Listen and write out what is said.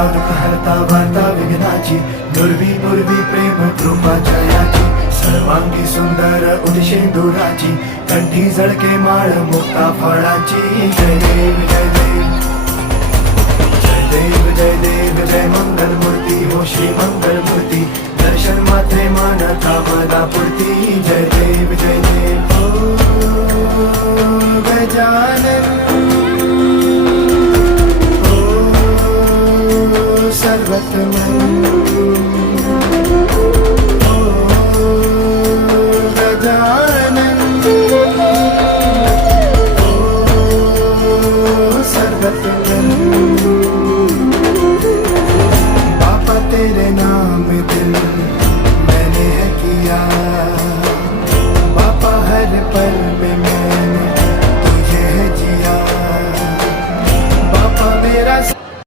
हरता दुःख हरता वार्ता विघ्नाची, दुर्वी पूर्वी प्रेम कृपा जयाची, सर्वांगी सुंदर उदिशेंदुराची, कंठी झळके माळ मुक्ता फळाची. जय देव जय देव जय देव जय देव जय मंगल मूर्ती हो श्री मंगल मूर्ती, दर्शन मात्रे मानता मला पुरती. जय देव हो गजानन हो सर्वतमन.